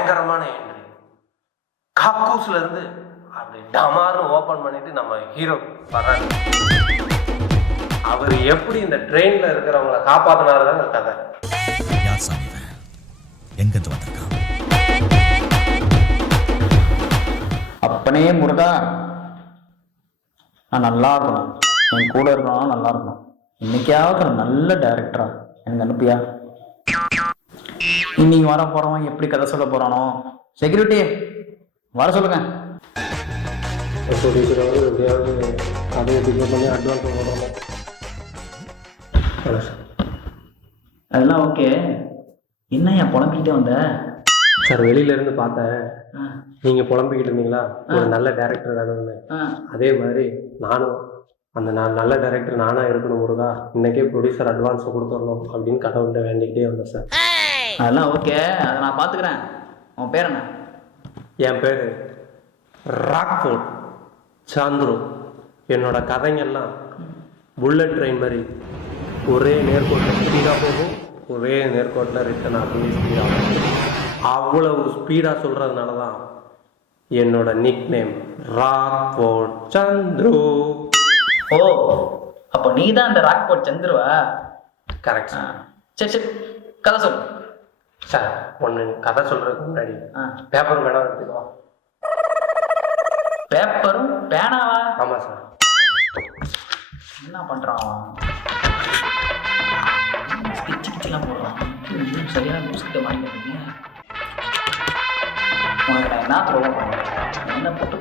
பயங்கரமான என்ட்ரி. கக்கூஸ்ல இருந்து அப்படி டமார்னு ஓபன் பண்ணிட்டு நம்ம ஹீரோ வர்றாரு. அவர் எப்படி இந்த ட்ரெயின்ல இருக்கிறவங்களை காப்பாத்தினாருதான் கதை. யார் சாமி எங்கிருந்து வந்திருக்கான்? அப்பனே முருகா, நான் நல்லா இருக்கணும், என் கூட இருக்கணும், நல்லா இருக்கணும். இன்னைக்காவது நல்ல டைரக்டரா எனக்கு அனுப்பியா. இன்னைக்கு வர போறவன் எப்படி கதை சொல்ல போறானோ. செக்யூரிட்டி வர சொல்லுங்க. எப்படியாவது கதையை பிக்கப் பண்ணி அட்வான்ஸ் போடுறோம். அதெல்லாம் ஓகே. என்ன என் புலம்பிக்கிட்டே வந்த? சார் வெளியில இருந்து பார்த்தேன், நீங்க புலம்பிக்கிட்டு இருந்தீங்களா ஒரு நல்ல டைரக்டர் வேணும்னு. அதே மாதிரி நானும் அந்த நல்ல டைரக்டர் நானா இருக்கணும் முருகா, இன்னைக்கே ப்ரொடியூசர் அட்வான்ஸ் கொடுத்துடணும் அப்படின்னு கடவுள்கிட்ட வேண்டிக்கிட்டே வந்தேன் சார். அதெல்லாம் ஓகே, அதை நான் பார்த்துக்கிறேன். உன் பேர் என்ன? என் பேர் ராக்ஃபோர்ட் சாந்துரு. என்னோட கதைங்கெல்லாம் புல்லட் ட்ரெயின் மாதிரி ஒரே நேர்கோட்டில் ஸ்பீடாக போகும், ஒரே நேர்கோட்டில் ரிட்டர்ன் ஆகும் ஸ்பீடாக போகும். அவ்வளவு ஸ்பீடாக சொல்கிறதுனால தான் என்னோட நிக் நேம் ராக்ஃபோர்ட் சந்துரு. ஓ, அப்போ நீ தான் அந்த ராக்ஃபோர்ட் சந்துருவா? கரெக்ட். சரி சரி, கதை சொல்லு சார். ஒன்று கதை சொல்கிறதுக்கு முன்னாடி பேப்பரும் பேனாவும் எடுத்துக்கோ. பேப்பரும் பேனாவா? ஆமாம் சார். என்ன பண்ணுறான்? ஸ்கெட்சுலாம் போடுறான். சரியான புஸ்கிட்ட வாங்கிட்டு உனக்கு நான் என்ன த்ரோவம் பண்ணுறேன்? என்ன போட்டு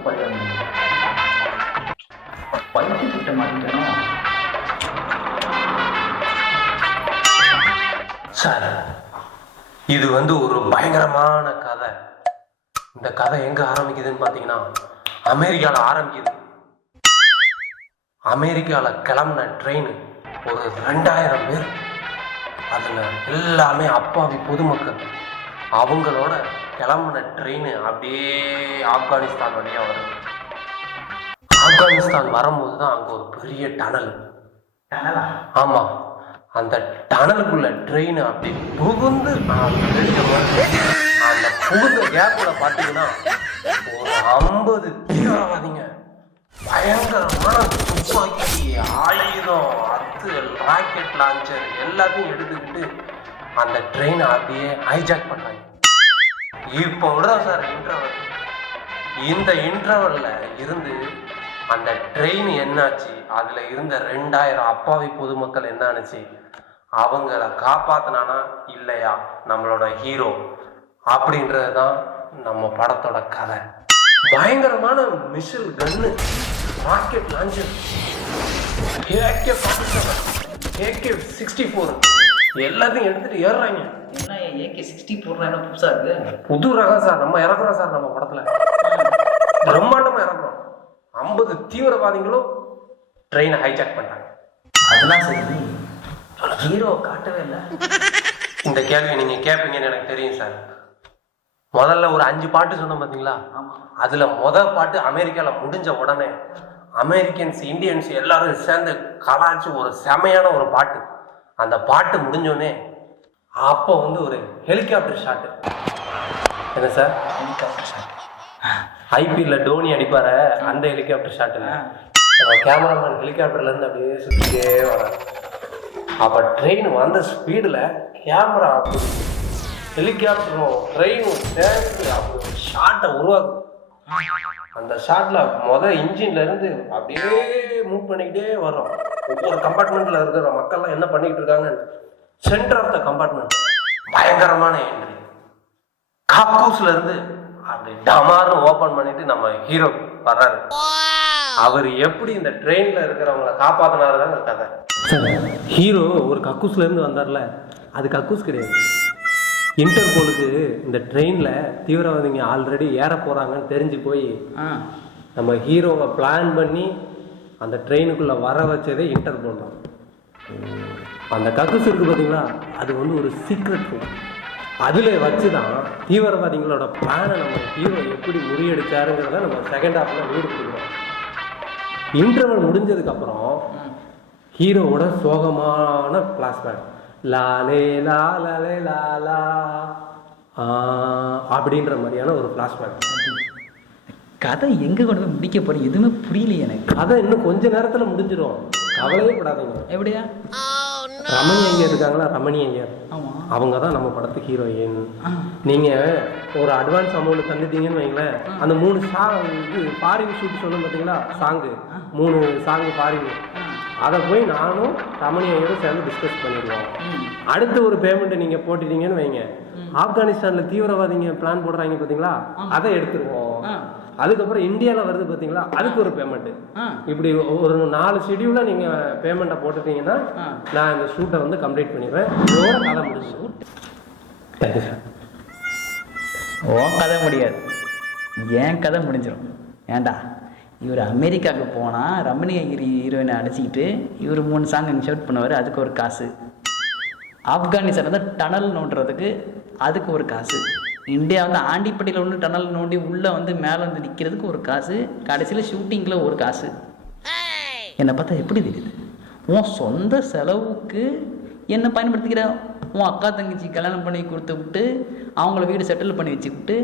பைக்கு கிட்ட மாட்டிக்கணும் சார். இது ஒரு பயங்கரமான கதை. இந்த கதை எங்க ஆரம்பிக்குதுன்னு பார்த்தீங்கன்னா அமெரிக்காவில் ஆரம்பிக்குது. அமெரிக்காவில் கிளம்புன ட்ரெயின் ஒரு 2000 பேர். அதில் எல்லாமே அப்பாவி பொதுமக்கள். அவங்களோட கிளம்புன ட்ரெயின் அப்படியே ஆப்கானிஸ்தான் வழியாக வருது. ஆப்கானிஸ்தான் வரும்போது தான் அங்கே ஒரு பெரிய டனல். ஆமாம், அந்த டனலுக்குள்ள ட்ரெயின் அப்படி புகுந்து அந்த புகுந்த கேப்ல பார்த்தீங்கன்னா ஒரு 50 தீவிரவாதிங்க பயங்கரமான துப்பாக்கி, ஆயுதம், ராக்கெட் லான்ச்சர் எல்லாத்தையும் எடுத்துக்கிட்டு அந்த ட்ரெயினை அப்படியே ஹைஜாக் பண்ணாங்க. இப்போ விடுறோம் சார் இன்டர்வல். இந்த இன்டர்வல்ல இருந்து அந்த ட்ரெயின் என்னாச்சு, அதுல இருந்த 2000 அப்பாவி பொதுமக்கள் என்ன ஆச்சு, அவங்கள காப்பாத்தினானா இல்லையா நம்மளோட ஹீரோ, அப்படின்றது தான் நம்ம படத்தோட கதை. பயங்கரமான மிஷில் கன்னு, ராக்கெட் லான்ச்சர், AK-47, எல்லாத்தையும் எடுத்துட்டு ஏறுறாங்க. என்ன AK-64 புதுசா இருக்கு? புது ரகம் சார். நம்ம இறக்குறோம் சார், நம்ம படத்துல பிரம்மாண்டமா இறக்குறோம். 50 தீவிரவாதிகளும் ட்ரெயினை ஹைஜாக் பண்றாங்க. அதெல்லாம் சரி, ஹீரோ காட்டவே இல்லை. இந்த கேள்வி நீங்க கேட்பீங்கன்னு எனக்கு தெரியும் சார். முதல்ல ஒரு 5 பாட்டு சொன்னோம் பார்த்தீங்களா, அதுல முதல் பாட்டு அமெரிக்கால முடிஞ்ச உடனே அமெரிக்கன்ஸ், இந்தியன்ஸ் எல்லாரும் சேர்ந்து கலாய்ச்சி ஒரு செமையான ஒரு பாட்டு. அந்த பாட்டு முடிஞ்சோடனே அப்போ ஒரு ஹெலிகாப்டர் ஷாட். என்ன சார்? Helicopter shot. ஐபிஎல்ல டோனி அடிப்பார அந்த ஹெலிகாப்டர் ஷாட்டுங்க. கேமராமேன் ஹெலிகாப்டர்ல இருந்து அப்படியே சுற்றிட்டே வர. அப்ப ட்ரெயின் வந்த ஸ்பீடுல கேமரா ஹெலிகாப்டரும் ட்ரெயினும் சேர்ந்து அப்படி ஒரு ஷாட்டை உருவாக்குது. அந்த ஷாட்ல இன்ஜின்ல இருந்து அப்படியே மூவ் பண்ணிக்கிட்டே வர்றோம். ஒவ்வொரு கம்பார்ட்மெண்ட்ல இருக்கிற மக்கள்லாம் என்ன பண்ணிக்கிட்டு இருக்காங்க, சென்டர் ஆஃப் த கம்பார்ட்மெண்ட் பயங்கரமான என்ட்ரி. கக்கூஸ்ல இருந்து அப்படி டமார்னு ஓபன் பண்ணிட்டு நம்ம ஹீரோ வர்றாரு. அவர் எப்படி இந்த ட்ரெயின்ல இருக்கிறவங்களை காப்பாத்தினாருதான் கதை. ஹீரோ ஒரு கக்கூஸ்ல இருந்து வந்தார்ல, அது கக்கூஸ் கிடையாது. இன்டர்போலுக்கு இந்த ட்ரெயின்ல தீவிரவாதிங்க ஆல்ரெடி ஏற போறாங்கன்னு தெரிஞ்சு போய் நம்ம ஹீரோவை பிளான் பண்ணி அந்த ட்ரெயினுக்குள்ள வர வச்சதே இன்டர்போல் தான். அந்த கக்கூஸ் இருக்கு பார்த்தீங்களா, அது ஒரு சீக்ரெட் ரூம். அதில் வச்சு தான் தீவிரவாதிகளோட பிளானை நம்ம ஹீரோ எப்படி முறியடிச்சாருங்கிறத நம்ம செகண்ட் ஹாஃப்ல வீடு கொடுக்குறோம். இன்டர்வல் முடிஞ்சதுக்கப்புறம் ஹீரோவோட சோகமான ஃப்ளாஷ்பேக். லாலே லாலே லாலா அப்படின்ற மாதிரியான ஒரு ஃப்ளாஷ்பேக். கதை எங்கே கொண்டு போய் முடிக்க போகிறேன் எதுவுமே புரியலையே எனக்கு. கதை இன்னும் கொஞ்ச நேரத்தில் முடிஞ்சிடும், கவலையே படாதீங்க. எப்படியா? ரமணி ஐயர் இருக்காங்களா, ரமணி ஐயர், ஆமாம், அவங்க தான் நம்ம படத்துக்கு ஹீரோயின். நீங்கள் ஒரு அட்வான்ஸ் அமௌண்ட் தந்துட்டீங்கன்னு வைங்களேன், அந்த 3 இது ஃபாரின் ஷூட் சொன்னோம் பார்த்தீங்களா, சாங்கு 3 சாங்கு ஃபாரின், அதை போய் நானும் ரமணி ஐயரும் சேர்ந்து டிஸ்கஸ் பண்ணிடுவோம். அடுத்து ஒரு பேமெண்ட்டை நீங்கள் போட்டுட்டீங்கன்னு வைங்க, ஆப்கானிஸ்தானில் தீவிரவாதிங்க பிளான் போடுறாங்க பார்த்தீங்களா, அதை எடுத்துருவோம். அதுக்கப்புறம் இந்தியாவில் வருது பார்த்தீங்களா, அதுக்கு ஒரு பேமெண்ட்டு. இப்படி ஒரு 4 ஷெடியூலில் நீங்கள் பேமெண்ட்டை போட்டுட்டீங்கன்னா நான் இந்த ஷூட்டை வந்து கம்ப்ளீட் பண்ணிடுவேன். இதோட கதை முடிச்சு. Thank you sir. ஓ கதை முடியாது, ஏன் கதை முடிஞ்சிடும். ஏன்டா இவர் அமெரிக்காவுக்கு போனால் ரமணி ஹீரோயினை அடிச்சுக்கிட்டு இவர் 3 சாங் ஷூட் பண்ணுவார், அதுக்கு ஒரு காசு. ஆப்கானிஸ்தான் வந்து டனல் நோண்டுறதுக்கு அதுக்கு ஒரு காசு. இந்தியா வந்து ஆண்டிப்பட்டியில் ஒன்று டனல் நோண்டி உள்ளே வந்து மேலே வந்து நிற்கிறதுக்கு ஒரு காசு. கடைசியில் ஷூட்டிங்கில் ஒரு காசு. என்னை பார்த்தா எப்படி தெரியுது? உன் சொந்த செலவுக்கு என்னை பயன்படுத்திக்கிற. உன் அக்கா தங்கச்சி கல்யாணம் பண்ணி கொடுத்து விட்டு அவங்கள வீடு செட்டில் பண்ணி வச்சுக்கிட்டு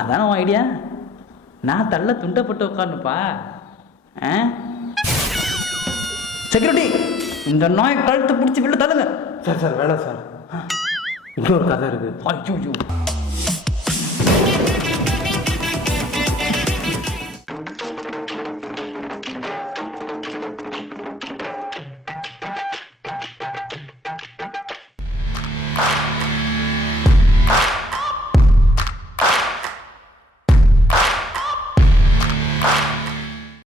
அதான உன் ஐடியா? நான் தள்ள துண்டப்பட்டு உட்காந்துப்பா. செக்யூரிட்டி, இந்த நாய் கழுத்தை பிடிச்சி வெளில தள்ளுங்க. சார் வேணாம் சார், இன்னொரு கதை இருக்குது. ஐயோ